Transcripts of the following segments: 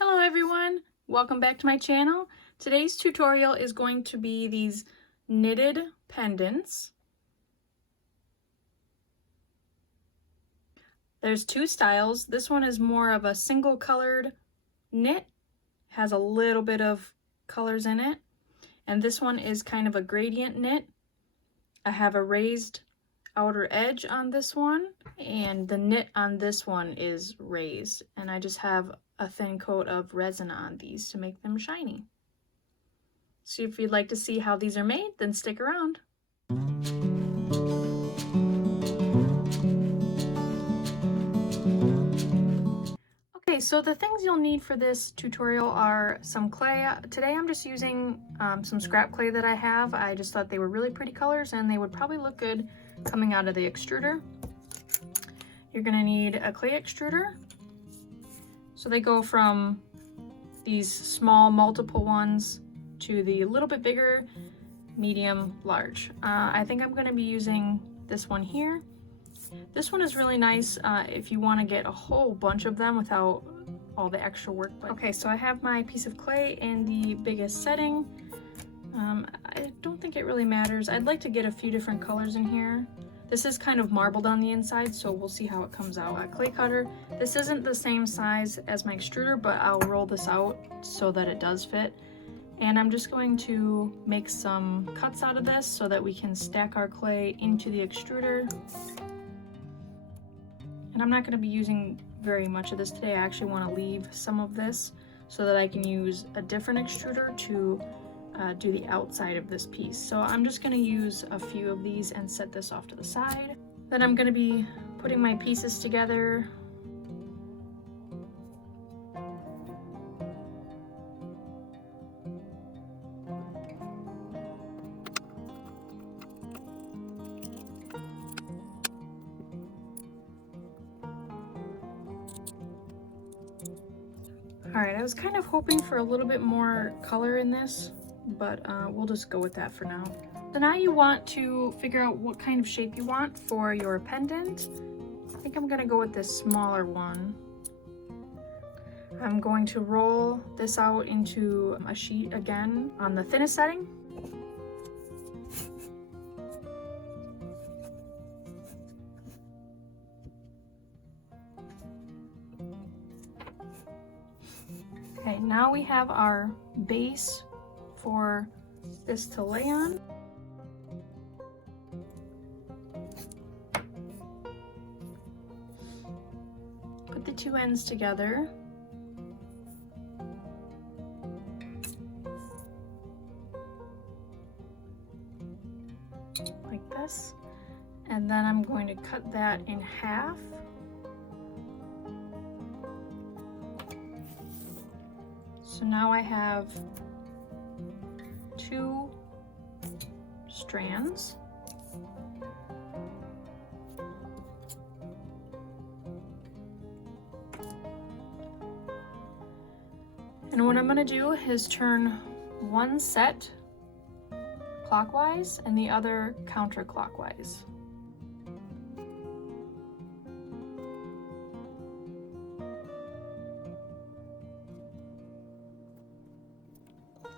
Hello everyone, welcome back to my channel. Today's tutorial is going to be these knitted pendants. There's two styles. This one is more of a single colored knit, has a little bit of colors in it, and this one is kind of a gradient knit. I have a raised outer edge on this one, and the knit on this one is raised, and I just have a thin coat of resin on these to make them shiny. So if you'd like to see how these are made, then stick around. Okay, so the things you'll need for this tutorial are some clay. Today I'm just using some scrap clay that I have. I just thought they were really pretty colors and they would probably look good coming out of the extruder. You're gonna need a clay extruder. So they go from these small multiple ones to the little bit bigger, medium, large. I think I'm going to be using this one here. This one is really nice if you want to get a whole bunch of them without all the extra work. Okay, so I have my piece of clay in the biggest setting. I don't think it really matters. I'd like to get a few different colors in here. This is kind of marbled on the inside, so we'll see how it comes out. A clay cutter. This isn't the same size as my extruder, but I'll roll this out so that it does fit. And I'm just going to make some cuts out of this so that we can stack our clay into the extruder. And I'm not going to be using very much of this today. I actually want to leave some of this so that I can use a different extruder to do the outside of this piece. So I'm just going to use a few of these and set this off to the side. Then I'm going to be putting my pieces together. Alright, I was kind of hoping for a little bit more color in this, but we'll just go with that for now. So now you want to figure out what kind of shape you want for your pendant. I think I'm going to go with this smaller one. I'm going to roll this out into a sheet again on the thinnest setting. Okay, now we have our base for this to lay on. Put the two ends together. Like this. And then I'm going to cut that in half. So now I have two strands. And what I'm going to do is turn one set clockwise and the other counterclockwise.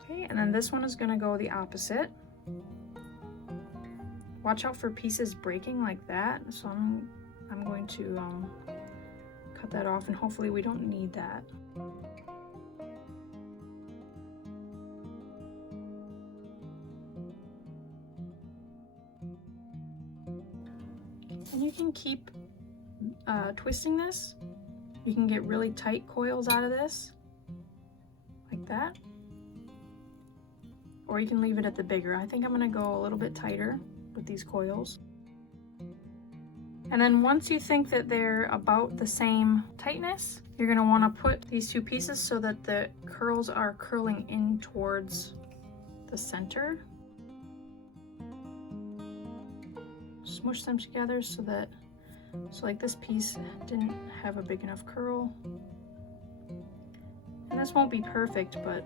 Okay, and then this one is going to go the opposite. Watch out for pieces breaking like that. So I'm going to cut that off, and hopefully we don't need that. And you can keep twisting this. You can get really tight coils out of this, like that. Or you can leave it at the bigger. I think I'm gonna go a little bit tighter with these coils. And then once you think that they're about the same tightness, you're gonna wanna put these two pieces so that the curls are curling in towards the center. Smush them together so like this piece didn't have a big enough curl. And this won't be perfect, but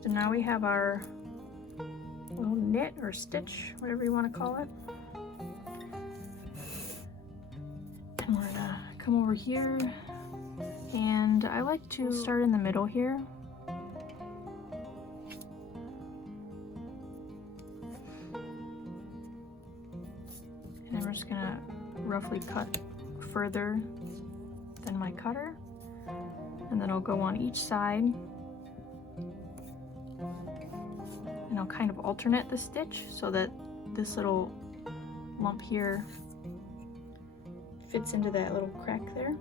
so now we have our little knit or stitch, whatever you want to call it. I'm gonna come over here, and I like to start in the middle here. And I'm just gonna roughly cut further than my cutter, and then I'll go on each side, and I'll kind of alternate the stitch so that this little lump here fits into that little crack there.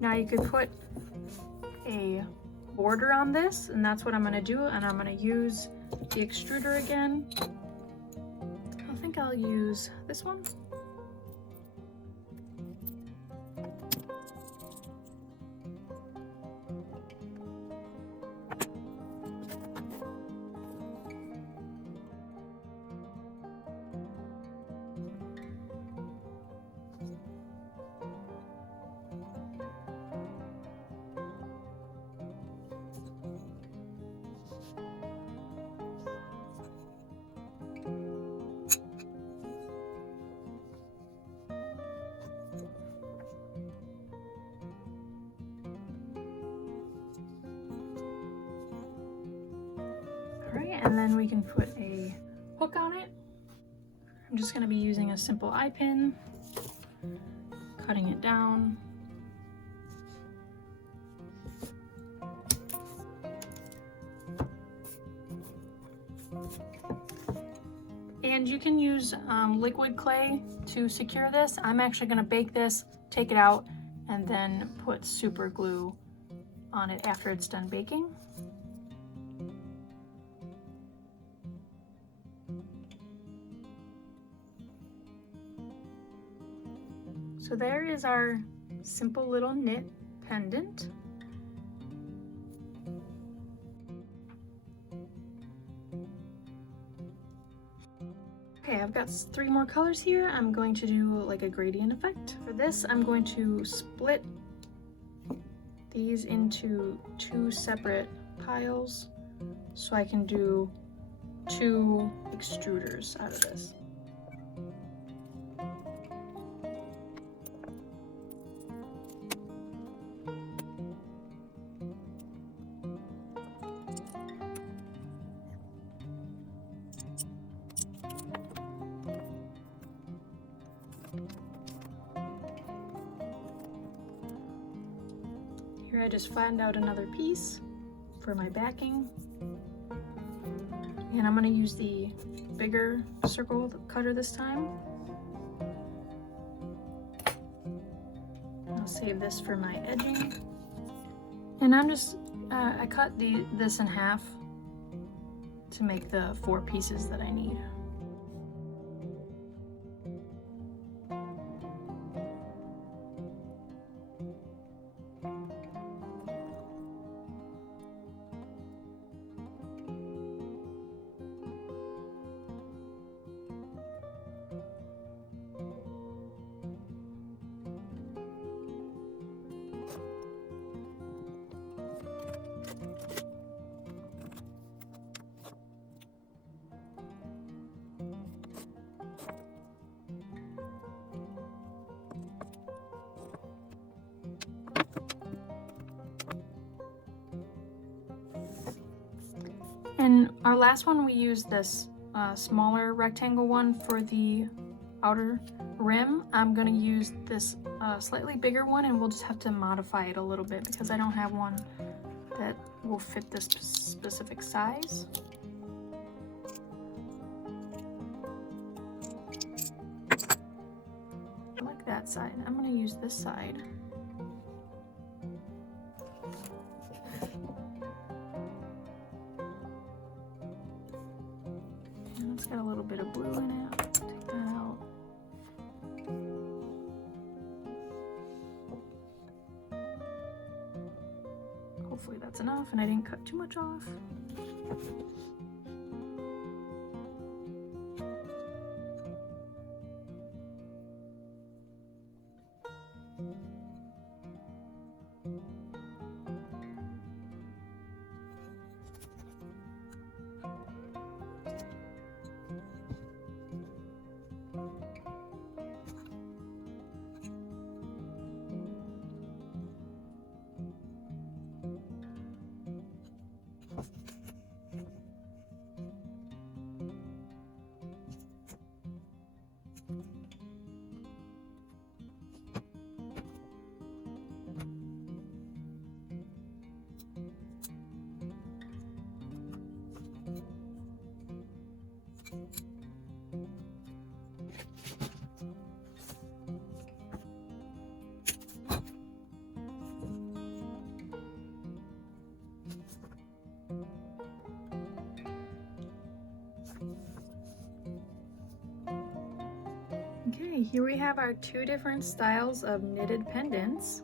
Now you could put a border on this, and that's what I'm going to do, and I'm going to use the extruder again. I think I'll use this one. Alright, and then we can put a hook on it. I'm just going to be using a simple eye pin, cutting it down. And you can use liquid clay to secure this. I'm actually going to bake this, take it out, and then put super glue on it after it's done baking. So there is our simple little knit pendant. Okay, I've got 3 more colors here. I'm going to do like a gradient effect. For this, I'm going to split these into 2 separate piles so I can do 2 extruders out of this. Here I just flattened out another piece for my backing, and I'm going to use the bigger circle cutter this time. I'll save this for my edging, and I'm just I cut this in half to make the 4 pieces that I need. And our last one, we used this smaller rectangle one for the outer rim. I'm going to use this slightly bigger one, and we'll just have to modify it a little bit because I don't have one that will fit this specific size. I like that side. I'm going to use this side. Got a little bit of blue in it. Take that out. Hopefully that's enough and I didn't cut too much off. Okay, here we have our two different styles of knitted pendants.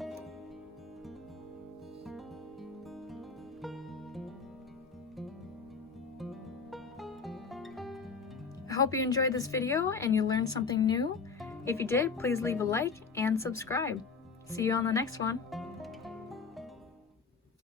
I hope you enjoyed this video and you learned something new. If you did, please leave a like and subscribe. See you on the next one.